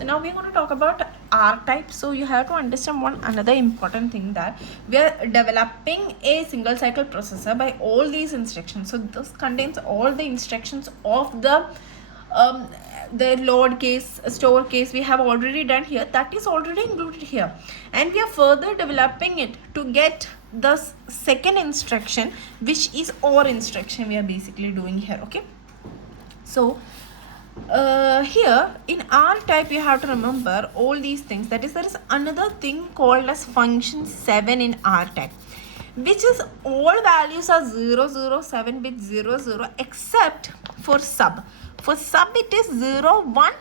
So now we're going to talk about R type. So you have to understand one another important thing, that we are developing a single cycle processor by all these instructions. So this contains all the instructions of the load case, store case we have already done here. That is already included here, and we are further developing it to get the second instruction, which is OR instruction we are basically doing here. Okay, so here in R type you have to remember all these things. That is, there is another thing called as function 7 in R type, which is all values are 0 0 7 with 0 0 except for sub. For sub it is 0 1,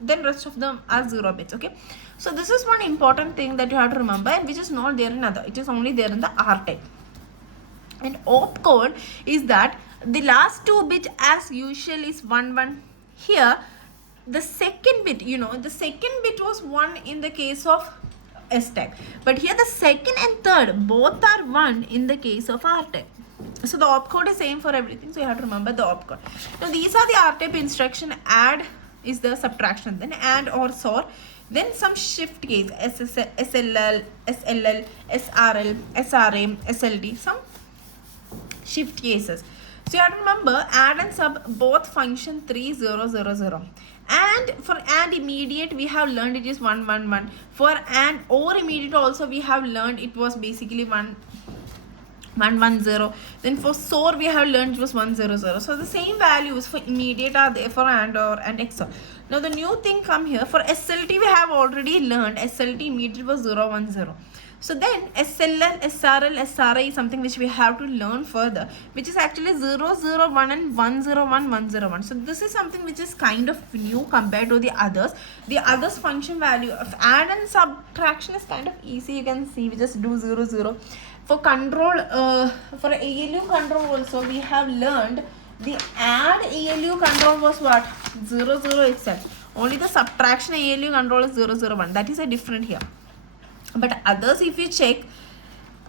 then rest of them are 0 bits. Okay, so this is one important thing that you have to remember, and which is not there in other. It is only there in the R type. And opcode is that the last two bit as usual is 1 1. Here the second bit, the second bit was 1 in the case of S type, but here the second and third both are 1 in the case of R type. So the opcode is same for everything, so you have to remember the opcode. Now these are the R type instruction. Add is the subtraction, then AND or SOR, then some shift case, SLL, SLL, SRL, SRA, SLD, some shift cases. So you have to remember add and sub both function 3 0 0 0, and for AND immediate we have learned it is 1 1 1. For AND OR immediate also we have learned it was basically 1 1 1 0. Then for SOR we have learned it was 1 0 0. So the same values for immediate are there for AND, OR and XOR. Now the new thing come here, for SLT we have already learned SLT immediate was 0 1 0. So then SLL, SRL, SRI is something which we have to learn further, which is actually 0 0 1 and 1 0 1 1 0 1. So this is something which is kind of new compared to the others. The others function value of add and subtraction is kind of easy. You can see we just do 0 0. For control, for ALU control also we have learned the add ALU control was what? 0 0 itself. Only the subtraction ALU control is 0 0 1. That is a different here. But others, if you check,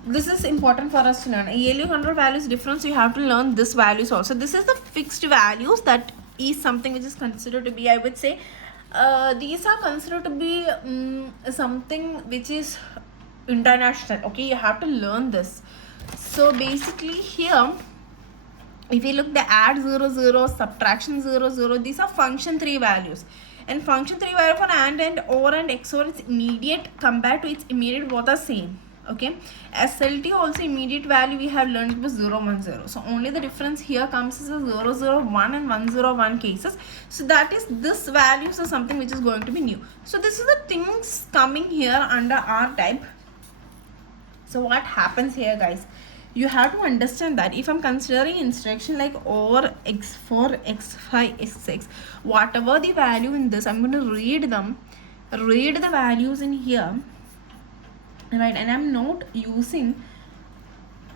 this is important for us to learn. ALU control values different, so you have to learn this values also. This is the fixed values. That is something which is considered to be, I would say, these are considered to be something which is international. Okay, you have to learn this. So basically here, if you look the add 0 0, subtraction 0 0, these are function 3 values. And function 3 value for AND and OR and XOR is immediate compared to its immediate, both are same. Okay, SLT also immediate value we have learned was 0 1 0. So only the difference here comes is 0 0 1 and 1 0 1 cases. So that is, this values are something which is going to be new. So this is the things coming here under R type. So what happens here, guys? You have to understand that if I'm considering instruction like OR, X4, X5, X6, whatever the value in this, I'm going to read the values in here, right? And I'm not using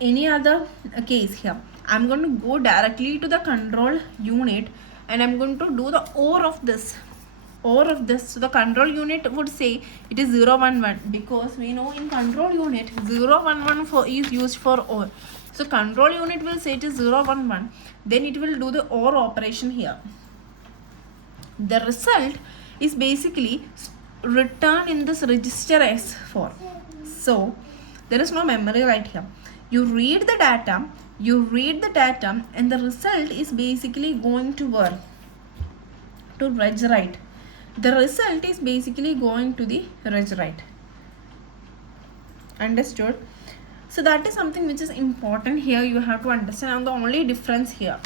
any other case here. I'm going to go directly to the control unit and I'm going to do the OR of this. So the control unit would say it is 0 1 1, because we know in control unit 0 1 1 for is used for OR. So control unit will say it is 0 1 1, then it will do the OR operation here. The result is basically returned in this register S4. So there is no memory right here. You read the data, and the result is basically going to where? To reg write. The result is basically going to the reg write. Understood? So that is something which is important here. You have to understand, and the only difference here.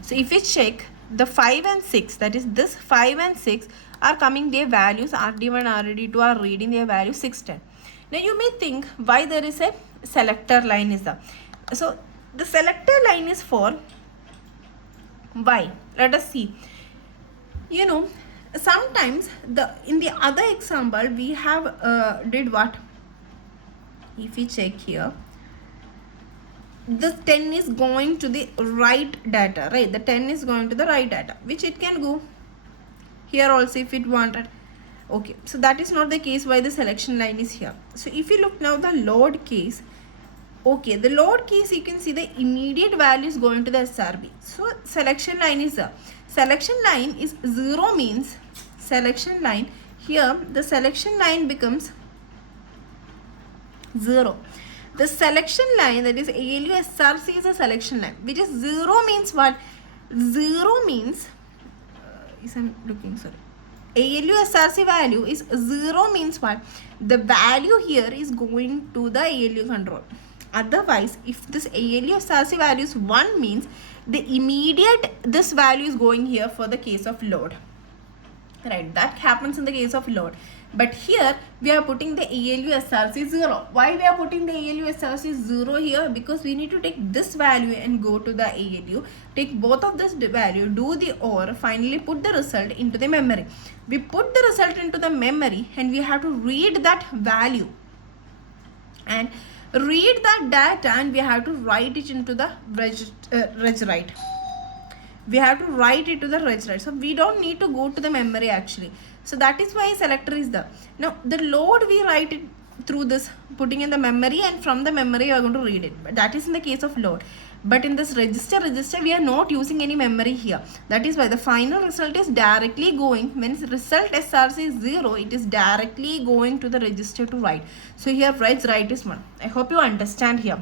So if you check the 5 and 6, that is this 5 and 6 are coming, their values RD1, RD2 are reading their value 6 10. Now you may think why there is a selector line is there. So the selector line is for why? Let us see. Sometimes in the other example we have did what? If we check here, this 10 is going to the right data, right? The 10 is going to the right data, which it can go here also if it wanted. Okay, so that is not the case why the selection line is here. So if you look now the load case, okay, the load case, you can see the immediate value is going to the SRB. So selection line is there. Selection line is 0 means selection line, here the selection line becomes 0. The selection line, that is ALU SRC, is a selection line, which is 0 means what? 0 means I'm looking, sorry. ALU SRC value is 0 means what? The value here is going to the ALU control. Otherwise, if this ALU SRC value is 1 means the immediate this value is going here for the case of load. Right, that happens in the case of load. But here we are putting the ALU SRC 0. Why we are putting the ALU SRC 0 here? Because we need to take this value and go to the ALU, take both of this value, do the OR, finally put the result into the memory. We put the result into the memory and we have to read that value and read that data, and we have to write it into the reg write. We have to write it to the reg write. So we don't need to go to the memory actually. So that is why selector is there. Now the load we write it through this, putting in the memory, and from the memory you are going to read it. But that is in the case of load. But in this register we are not using any memory here. That is why the final result is directly going, when result SRC is 0, it is directly going to the register to write. So here reg write is 1. I hope you understand here.